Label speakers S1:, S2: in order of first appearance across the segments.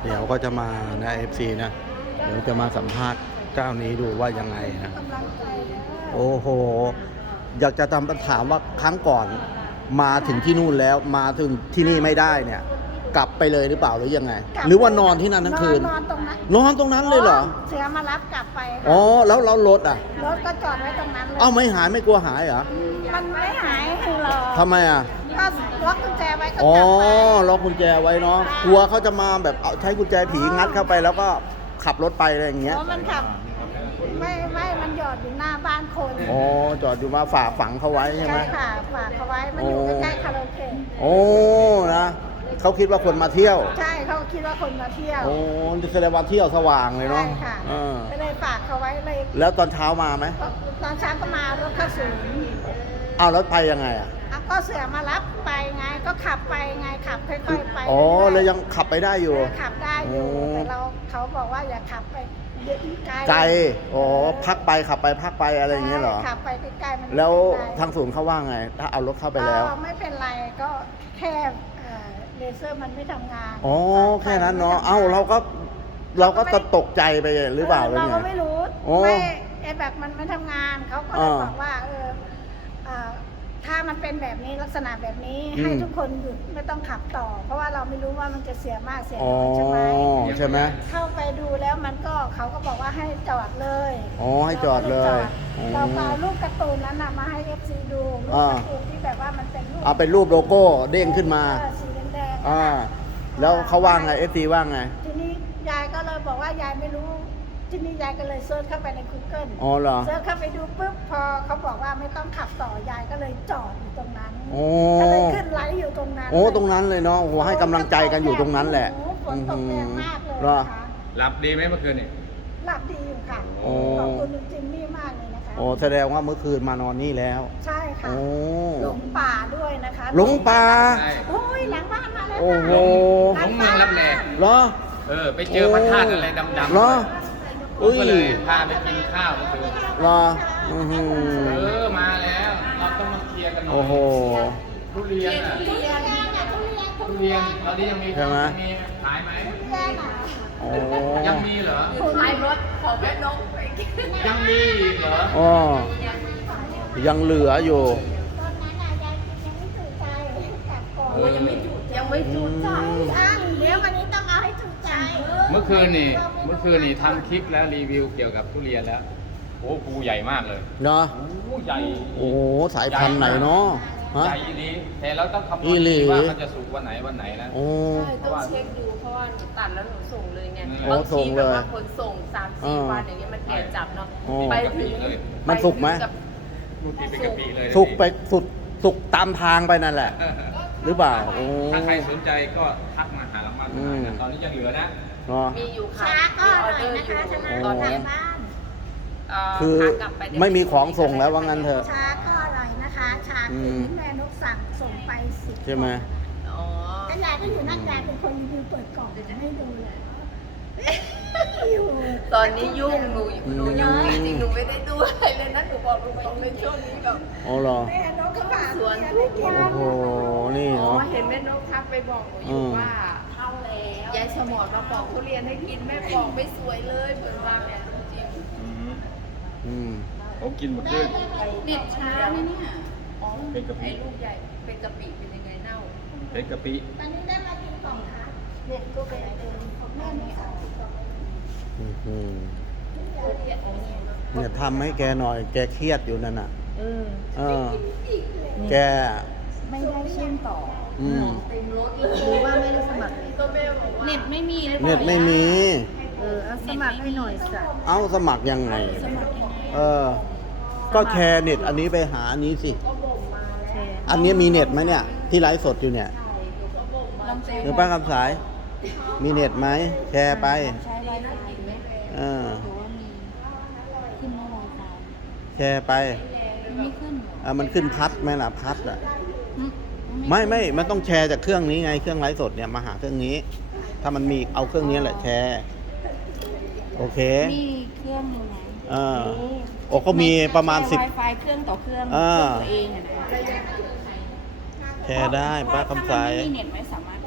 S1: เดี๋ยวก็จะมาใน FC นะเดี๋ยวจะมาสัมภาษณ์เจ้านี้ดูว่ายังไงนะโอ้โหอยากจะถามว่าครั้งก่อนมาถึงที่นู่นแล้วมาถึงที่นี่ไม่ได้เนี่ยกลับไปเลยหรือเปล่าหรือยังไง หรือว่านอนที่นั่นทั้งคืน
S2: นอนตรงนั้น
S1: นอนตรงนั้นเลยเหรอ
S2: เสือมารับกลับไปค่ะ
S1: อ๋อแล้วรถอ่ะ
S2: รถก็จอดไว้ตรงนั้นเลย
S1: เอ้าไม่หายไม่กลัวหายเหรอ
S2: มันไม่หายหรอก
S1: ทำไมอ่ะ
S2: ก็ล็อกกุญแจไว้ก็
S1: อ๋อก
S2: ลับไป
S1: ล็อกกุญแจไว้เนาะกลัวเขาจะมาแบบเอาใช้กุญแจผีงัดเข้าไปแล้วก็ขับรถไปอะไรอย่างเงี้ย
S2: เพราะมันขับไม่มันหยอดอยู่หน้าบ้านคน
S1: อ๋อจอดอยู่มาฝากฝังเขาไว้ใช่ไหม
S2: ใช่ค่ะฝากเขาไว้มันอยู่ใกล้ๆคาราโอเกะ
S1: โอ้นะเขาคิดว่าคนมาเที่ยว
S2: ใช่เขาคิดว่าคนมาเที่ยว
S1: โอ้แสดงว่าเที่ยวสว่างเลย
S2: ใช่
S1: เนาะ
S2: ค่ะ
S1: เออ
S2: ก็เลยฝากเขาไว้เลย
S1: แล้วตอนเช้ามาไหม
S2: ตอนเช้าก็มารถเข้าศูนย์
S1: อ้าวแล้วไปยังไงอ่ะ
S2: อ่ะก็เสือมารับไปไงก็ขับไปไงขับค่อยๆไป
S1: อ๋อ
S2: เรื่
S1: แล้
S2: อ
S1: วย ยังขับไปได้อยู่
S2: ๆขับได้อยู่
S1: โอ้
S2: แต่เขาบอกว่าอย่าขับไปเยอะไกล
S1: ไกลอ๋อพักไปขับไปพักไปอะไรอย่างเงี้ยเหรอ
S2: ขับไปใกล้ๆมัน
S1: แล้ว
S2: ไม่เป็นไร
S1: ทางศูนย์เขาว่าไง ถ้าเอารถเข้าไปแล้ว
S2: ก็ไม่เป็นไรก็แค่เลเซอร์มันไม่ทำงาน
S1: อ๋อแค่นั้นเนาะ เอ้าเราก็จะตกใจไปหรือเปล่าหรือ
S2: เรา
S1: ไง
S2: ก็ไม่รู้
S1: โอ้
S2: ไม่ไอ้แบบมันไม่ทำงานเขาก็เลย
S1: อ่า
S2: บอกว่าถ้ามันเป็นแบบนี้ลักษณะแบบนี้
S1: อืม
S2: ให้ทุกคนหยุดไม่ต้องขับต่อ เพราะว่าเราไม่รู้ว่ามันจะเสียมากเสีย
S1: อ๋อ
S2: น้อยใช่ไหม
S1: ใช่ไหม
S2: เข้าไปดูแล้วมันก็เขาก็บอกว่าให้จอดเลย
S1: อ๋อให้จอดเลย
S2: เราก็เอารูปการ์ตูนนั้นน่ะมาให้ FC ดูรูป
S1: อ่า
S2: การ์ตูนที่แบบว่ามันเป็นรูป
S1: เอาเป็นรูปโลโก้เด้งขึ้นมา
S2: สีแดงๆ
S1: อ่าแล้วเขาว่าไง FT ว่าไง
S2: ทีนี้ยายก็เลยบอกว่ายายไม่รู้ ทีนี้ยายก็เลยเซิร์ชเข้าไปใน Google
S1: อ๋อเหรอ
S2: เซิร์ชเข้าไปดูปุ๊บพอเขาบอกว่าไม่ต้องขับต่อยายก็เลยจอดอยู่ตรงนั้น
S1: โอ้
S2: ก็เลยขึ้นไลฟ์อยู่ตรงนั้น
S1: โอ้ตรงนั้นเลยเนาะโอ้โหให้กำลังใจกันอยู่ตรงนั้นแหละ
S2: โอ้ฝนตกแรงมากเลย
S1: เหรอ
S2: นะคะ
S3: หลับดีไหมเมื่อคืนนี่
S2: หลับดีอยู่ค่ะ
S1: โอ้
S2: ขอบคุณลุงจิมมี่มากเลยนะคะ
S1: โอ้แสดงว่าเมื่อคืนมานอนนี่แล้ว
S2: ใช่ค่ะ
S1: โอ้
S2: หลงป่าด้วยนะคะ
S1: หลงป่า
S3: ใช่
S2: โอ้ยหลังบ้านมาแล้ว
S1: โอ้โห
S3: หลงเมืองรับแล
S1: เหรอ
S3: ไปเจอพระธาตุอะไรดำๆ
S1: เหรอ
S3: ผมก็เลยพาไปกินข้าวเมื่อคืน
S1: เหรออือหือ
S3: มาแล้ว เราต้องมาเคลียร์กันหน่อย
S1: โอ้โห
S3: ทุเรียนอะทุเรียนตอนนี้ยังมี
S1: ใช่ไหม
S3: มีขายไหม
S1: โอ้
S3: ยังมีเหรอ
S4: ท้ายรถของแม่นกไปกิน
S3: ยังมีอีกเหรอ
S1: อ๋อยังเหลืออยู่
S2: ตอนนั้นยายยังไม่จุใจกลับก่อน
S3: โอ้ยังไม่
S4: ยังไม่จุใจ
S2: ช่างเดี๋ยววันนี้ต้องเอาให้จุใจ
S3: เมื่อคืนนี่ทำคลิปแล้วรีวิวเกี่ยวกับทุเรียนแล้ว โอ้ภูใหญ่มากเลย
S1: เนาะ
S3: โอ้ใหญ่
S1: โอ้โหสายพันธุ์ไหนเนาะฮะ
S3: ใหญ่อีหลีแต่เราต้องคำน
S1: อี
S3: วณ
S1: หลี
S3: ดีว่ามันจะสุกวันไหนนะ
S1: โอ้
S4: ใช่ต้องเช็คดูเพราะว่าหนูตัดแล้วหนูส่งเลยไง
S3: โอ้
S4: บาง
S1: ส่
S4: ที
S1: ง
S4: แบ
S1: เลย
S4: บว่าคนส่ง3-4 วันอย่างเงี้ยมันแก่จับเนาะ
S1: โอ้
S4: ไปถึง
S1: มันสุกไหม
S4: ปถึงกับ
S3: พูดทีเป็นกะปีเลย
S1: สุกไปสุกตามทางไปนั่นแหละ หรือเปล่าโอ้
S3: ถ้าใครสนใจก็ทักมาหาเรามา
S1: อืม
S3: ตอนนี้ยังเหลือนะ
S1: เนาะ
S4: มีอยู่ค่ะ
S2: ช้าก็อร่อยนะคะชนะ
S4: ตอน
S2: ทา
S4: นี้
S2: งบ้าน
S1: คือ
S4: ขากลับปเนี่ย
S1: ไม่มีของส่งแล้วว่างั้นเถอะ
S2: ช้าก็อร่อยนะคะชา
S1: อื
S2: คือ
S1: ม
S2: ที่แม่นกสั่งส่งไป10
S1: ใช่ไหม
S4: อ๋อ
S2: แต่ยายก็อยู่นั่นยายเป็นคนรีวิวเปิดกล่องเดี๋ยวจะให้ดูเลยอยู่
S4: ตอนนี้ยุ่งหนูยุ่งจริงๆหนูไม่ได้ดูอะไรเลยนะหนูบอกตรงๆในช่วงนี้แบบ
S1: อ๋อเหรอ
S2: แม่นกก็ฝาก
S4: สวน
S2: ให้กิน
S1: โอ้โห นี่
S4: อ๋อ
S1: เนาะ
S4: เห็นแม่นกทักไปบอกหนูอยู่ว่าเท่าแล้วยายสมอนมาปอกทุเรียนให้กินแม่ปอกไม่สวยเลยเหมือนว่าแม่จริง
S1: อืม
S3: ผมกินหมดเลย
S4: เด็ดช้าเนี่ยอ๋อ
S3: เป็นกะปิ
S4: ไอ้ลูกใหญ่เป็นกะปิเป็นยังไงเน่า
S3: เป็นกะปิ
S2: ตอนนี้ได้มากินกล่องค่ะเด็กก็เป็นของแม่ไม่เอากล่อง
S1: อื้อหือเนี่ยทำให้แกหน่อย แกเครียดอยู่นั่นน่ะเออ แก
S5: ไม่ได้เชื่อมต่อ
S1: อืม
S4: เต็มรถเลย
S5: หรือว่าไม่ได้สมัคร
S4: ก็แม่บอกว่า
S5: เน็ตไม่มีหรือเปล่า
S1: เน็ตไม่มี
S5: เอาสมัครให้หน่อยสัก
S1: เอ้าสมัครยังไง
S5: สมัครยังไง
S1: เออ ก็แชร์เน็ตอันนี้ไปหาอันนี้สิ
S5: แชร์
S1: อันนี้มีเน็ตไหมเนี่ย ที่ไลฟ์สดอยู่เนี่ย
S5: ลองแชร์
S1: หรือป้าคำสาย มีเน็ตไหม แชร์ไป
S5: ใช้ไวไฟ
S1: เออ
S5: หรือว่ามีขึ้นไม่ไวไฟ
S1: แชร์ไป
S5: ไม่ขึ้นเหรอ
S1: มันขึ้นพัดไหมล่ะพัดอ่ะ
S5: หึ
S1: ไม่ มันต้องแชร์จากเครื่องนี้ไง เครื่องไลฟ์สดเนี่ยมาหาเครื่องนี้ ถ้ามันมีเอาเครื่องนี้แหละแชร์ โอเค
S5: มีเครื่องหนึงไหม
S1: เออ โอ้ก็มีประมาณ
S5: แช
S1: 10
S5: ไวไฟเครื่องต่อเครื่อง
S1: อ่า
S5: ตัวเองอะนะ
S1: แชร์ได้ป้าคำสาย
S5: ถ้ามันไม่มีเน็ตไม่สามารถดูได้น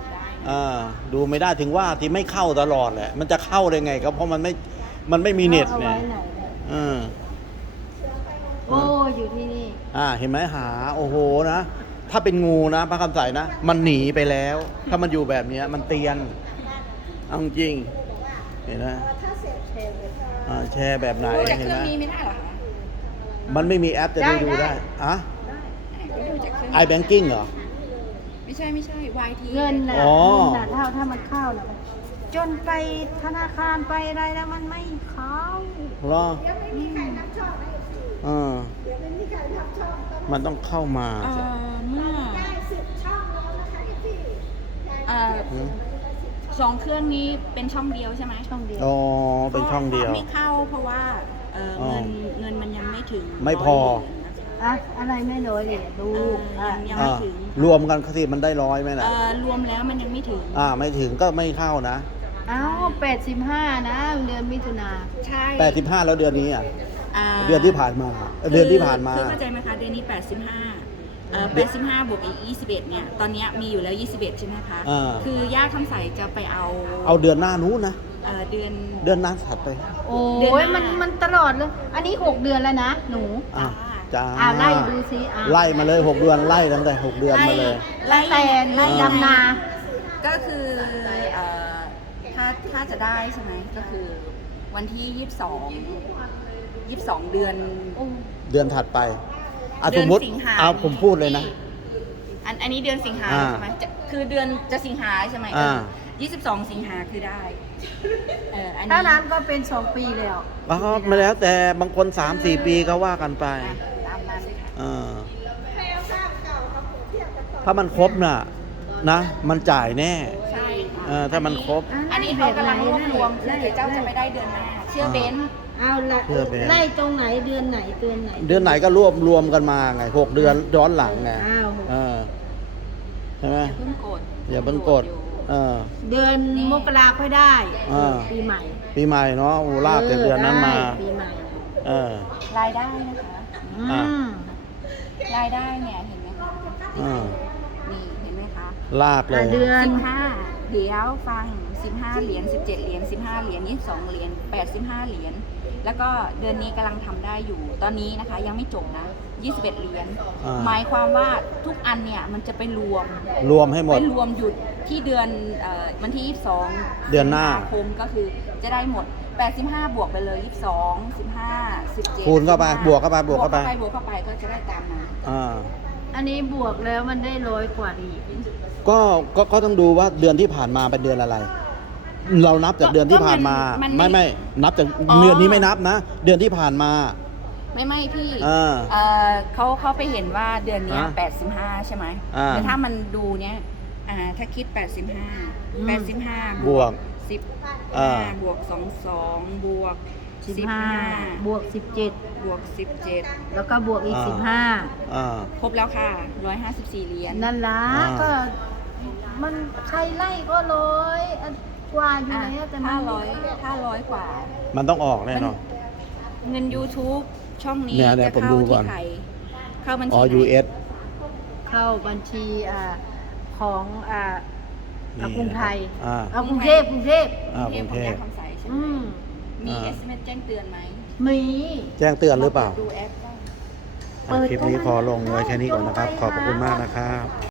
S1: ดูไม่ได้ถึงว่าที่ไม่เข้าตลอดแหละ มันจะเข้าได้ไงก็เพราะมันไม่มีเน็ต
S2: อา
S1: ไง
S2: ไว้ไหนเนี่ย
S1: เออ
S2: โอ้อยู่ที่นี่
S1: เห็นไหมหาโอ้โหนะถ้าเป็นงูนะพระคำใสนะ มันหนีไปแล้ว ถ้ามันอยู่แบบเนี้ยมันเตียนเอาจริงเห็นไหม
S2: ถ้าเสพเทปเลยค่ะ
S1: แชร์แบบไหน
S4: ดูจาก
S1: เห็
S4: เคน รื่
S1: ไห
S4: อ
S1: ม
S4: งนี้ไม่ได้เหรอคะ
S1: มันไม่มีแอปจะได้ดูได้อะ
S4: ไปดูจากเครื่อง
S1: iBanking เหรอ
S4: ไม่ใช่YT
S2: เงินน่ะ
S1: อ๋อ
S2: เงินน่ะถ้ามันเข้าน่ะจนไปธนาคารไปอะไรแล้วมันไม่เข้า
S1: เหรอ
S2: ไม่มีใครรับชอบนะ
S1: เออ
S2: เดี๋ยวไม่มีใครรับชอบต้อง
S1: มันต้องเข้ามา
S5: เมื่อ
S2: ได้10 ช่องแล้วนะคะพี่
S1: หืม
S5: สองเครื่องนี้เป็นช่องเดียวใช่ไหม
S2: ช่องเดียว
S1: อ๋อเป็นช่องเดียว
S5: ไม่เข้าเพราะว่าเงินมันยังไม่ถึง
S1: ไม่พอ
S2: อะอะไรไม่รู้เลยดูอ่ะ
S5: ยังไม่ถึง
S1: รวมกันสิมันได้100ไหมล่ะ
S5: รวมแล้วมันยังไม่ถึง
S1: ไม่ถึงก็ไม่เข้านะ
S2: เอ้า85 นะเดือนมิถุนา
S5: ใช่
S1: 85แล้วเดือนนี้อ่ะ
S5: า
S1: เดือนที่ผ่านมาเดือนที่ผ่านมา
S5: คือเข้าใจไหมคะเดือนนี้ 85บวกอีก21เนี่ยตอนเนี้ยมีอยู่แล้ว21ใช่ไหมคะ คือย่าคำใสจะไปเอา
S1: เดือนหน้านู้นนะ
S5: เดือน
S1: เดือนหน้าถัดไป
S2: โอ้
S5: เดือน
S2: ย
S5: หน้า
S2: มันตลอดเลย อันนี้ 6 เดือนแล้วนะหนู
S1: จ้า
S2: ไล่ดูซิอ่ะ
S1: ไล่มาเลย6 เดือนไล่ตั้งแต่6 เดือนมาเลย
S2: แล้วแต่ในดำนา
S5: ก็คือถ้าจะได้ใช่ไหมก็คือวันที่22เดือน
S1: เดือนถัดไปส
S5: เดื
S1: ม
S5: อน
S1: มติ
S5: สิงหา
S1: ผมพูดเลยนะ
S5: อันนี้เดือนสิงหา
S1: อ่า
S5: ใช่ไหมคือเดือนจะสิงหาใช่ไหม 22 สิงหาคือได้อันนี้
S2: ถ้านั้นก็เป็น 2 ปีแล้ว
S1: มาแล้วแต่บางคน 3-4 ปีก็ว่ากันไป
S5: ตามนั้นค่ะ
S1: เออถ้ามันครบน่ะนะ มันจ่ายแน่
S5: ใช่ค่ะ
S1: ถ้ามันครบ
S5: อันนี้เขากำลังรวบรวมคือเดี๋ยวเจ้าจะไม่ได้เดือนหน้าเชื่อเบนซ์
S2: เอาละ
S1: เพื่อเป็น
S2: ไล่ตรงไหนเดือนไหนเดือนไหน
S1: เดือนไหนก็รวมกันมาไง6 เดือนย้อนหลังไง
S2: อ้าว
S1: ใช่ไหม
S5: อย่าเพิ่งกด
S1: อย่าเพิ่งกด
S2: เดือนมกราค่อยได้ ปีใหม่
S1: ปีใหม่เนาะลาบจากเดือนนั้นมา
S2: ได้ปีใหม่
S5: รายได้นะคะ
S2: อืม
S5: รายได้เนี่ยเห็นไหมคะนี่เห็นไหมคะ
S1: ลากเลย
S2: เดือน
S5: 15เดี๋ยวฟัง15เหรียญ17เหรียญ15เหรียญ22เหรียญ85เหรียญแล้วก็เดือนนี้กำลังทำได้อยู่ตอนนี้นะคะยังไม่จบนะ21เหรียญหมายความว่าทุกอันเนี่ยมันจะไปรวม
S1: ให้หมด
S5: ไปรวมหยุดที่เดือนวันที่22
S1: เดือนหน้า
S5: สิงคมก็คือจะได้หมด85บวกไปเลย22 15 17
S1: คูณเข้าไปบวกเข้าไปบวกเข้าไป
S5: บวกเข้าไปก็จะได้ตามนั้น
S2: อันนี้บวกแล้วมันได้100 กว่าอีก
S1: ก็ต้องดูว่าเดือนที่ผ่านมาเป็นเดือนอะไร เรานับจากเดือนที่ผ่านมา ไม่นับจากเดือนนี้ไม่นับนะ เดือนที่ผ่านมา
S5: ไม่พี่ เขาไปเห็นว่าเดือนเนี้ย85ใช่ไหมแต่ถ้ามันดูเนี้ยถ้าคิด85บวก15บวก22บวก15
S2: บวก
S5: บวก17
S2: 17 แล้วก็บวกอีก
S5: ครบแล้วค่ะ154เหรียญ
S2: 15 นั่นละก็มันใครไล่ก็กว่าอยู่แล้วแต่มัน
S5: 500กว่า
S1: มันต้องออกแน่นอน
S5: เงิน YouTube ช่องนี้
S1: เนี่ย
S5: จะ
S1: ผม
S5: เข้า
S1: ดูก่
S5: ที่
S1: อน
S5: ใครเข้าบัญชี
S1: อ๋อ
S5: ไหน
S1: US
S2: เข้าบัญชีของ
S1: นี่
S2: กรุงไทย
S1: กรุงเทพ
S2: กรุงเทพ
S1: กรุงเทพ
S5: ของยาคำใสใช่ไหม
S2: อืม
S5: มี SMS แจ้งเตือนไหม
S2: มี
S1: แจ้งเตือนหรือเปล่า
S5: ดูแอปบ้าง
S1: คลิปนี้ขอลงไว้แค่นี้ก่อนนะครับ ขอบพระคุณมากนะครับ